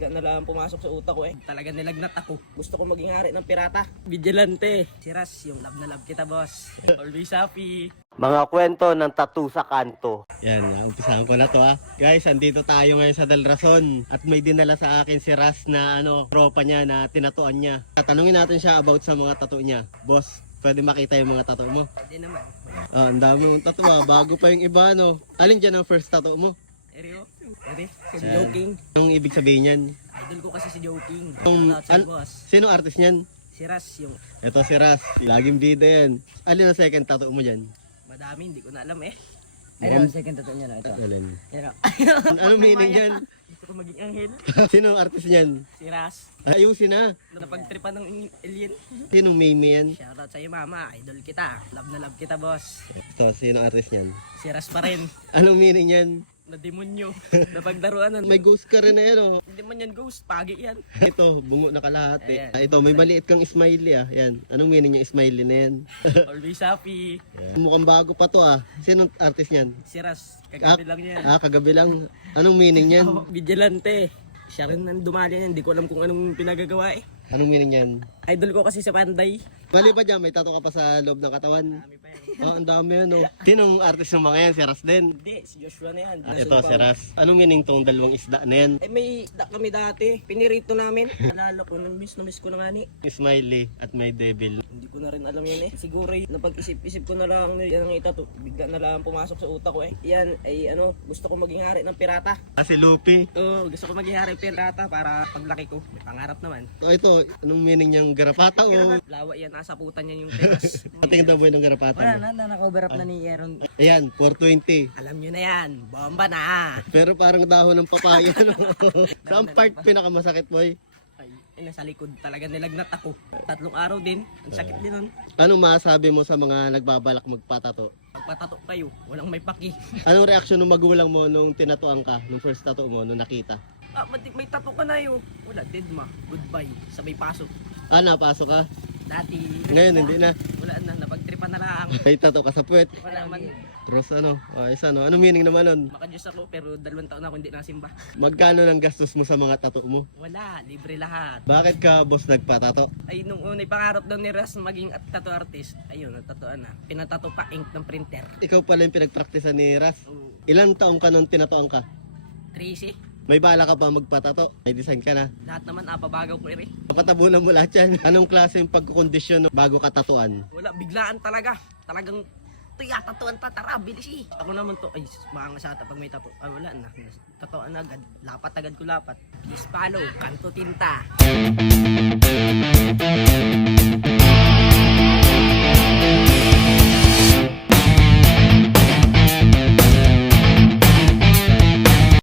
bigla na lang pumasok sa utak ko eh. Talaga nilagnat ako. Gusto ko maging hari ng pirata. Vigilante. Si Ras, yung love na love kita, boss. Always happy. Mga kwento ng tattoo sa kanto. Yan, umpisahan ko na to Guys, andito tayo ngayon sa Del Rason at may dinala sa akin si Ras na tropa niya na tinatuan niya. Tatanungin natin siya about sa mga tattoo niya. Boss, pwede makita yung mga tattoo mo? Pwede naman. Ang dami mong tattoo bago pa yung iba Alin dyan ang first tattoo mo? Seryo? Pwede? Si Joe King. Anong ibig sabihin yan? Idol ko kasi si Joe King. Ang- Shoutout sa'yo, boss. Sino artist niyan? Si Ras, yung Ito si Ras, laging bida yan. Alin ang second tattoo mo dyan? madami, hindi ko na alam eh. Mukhang- second tattoo niya na ito. Alin? Yan o. Anong meaning yan? Gusto ko maging anghel. Sino ang artist niyan? Si Ras. Ayusin na. Napagtripan ng alien. Sinong meme yan? Shoutout sa'yo, mama. Idol kita. Love na love kita, boss. Ito, sino ang artist niyan? Si Ras pa rin. Anong meaning yan? Na demonyo. Napagdaruan na. May ghost ka rin na Hindi man yan ghost. Pagi yan. Ito, bungo na kalahati. Ayan. Ito, may maliit kang smiley Yan. Anong meaning yung smiley na yan? Always happy. Mukhang bago pa to Sinong artist niyan? Si Ras. Kagabi lang yan. Kagabi lang. Anong meaning yan? Vigilante. Siya rin nang dumali yan. Hindi ko alam kung anong pinagagawa eh. Anong meaning yan? Idol ko kasi sa Panday. Bali pa dyan, may tattoo ka pa sa loob ng katawan. Dami pa yan. Ang dami Sinong artist ng mga yan? Si Ras din. Hindi, si Joshua na yan. Ito, si Ras. Anong meaning tong dalawang isda na yan? Eh may isda kami dati. Pinirito namin. Alala ko, na-miss ko na nga ni. Smiley at may devil. Hindi ko na rin alam yan eh. Siguro napag-isip-isip ko na lang yan ang itato. Bigla na lang pumasok sa utak ko eh. Yan ay gusto ko maging hari ng pirata. Si Luffy. Oo, gusto ko maging hari ng pirata para paglaki ko. May pangarap naman. Ito, anong meaning niyang garapata o Lawa yan, nasa putan yan yung tiras. ating daw ng garapata? na-cover up na ni Aaron. Ayan, 420. Alam nyo na yan, bomba na. Pero parang dahon ng papaya Saan part pinakamasakit boy? Ay, nasa likod talaga nilagnat ako. 3 araw din, ang sakit din nun. Anong masasabi mo sa mga nagbabalak magpatato? Pagpatato kayo, walang may paki. Anong reaksyon ng magulang mo nung tinatuan ka, nung first tattoo mo, nung nakita? May tato ka na yun. Wala, dead ma. Goodbye. Sabay pasok. Napasok ka? Dati. Ngayon hindi na. Wala na, napagtripan na lang. May tato ka sa puwet. Wala man. Cross ayos Anong meaning naman nun? Makadiyos ako pero 2 taon na ako hindi nasimba. Magkano ng gastos mo sa mga tato mo? Wala, libre lahat. Bakit ka boss nagpatato? Ay, nung unay pangarap daw ni Ras maging tattoo artist. Ayun, natatoan na. Pinatato pa ink ng printer. Ikaw pala yung pinagpraktisan ni Ras. Oo. Ilang taong ka nung tinatoan ka? 3C. May bala ka ba magpatato? May design ka na? Lahat naman apabagaw ko rin. Napatabunan mo lahat yan. Anong klase yung pagkukondisyon bago ka tatuan? Wala, biglaan talaga. Talagang tatuan tara, bilis eh. Ako naman to, ay, maangasata pag may tato. Ay, wala na. Tatuan agad. Lapat agad ko lapat. Please follow, Kanto Tinta.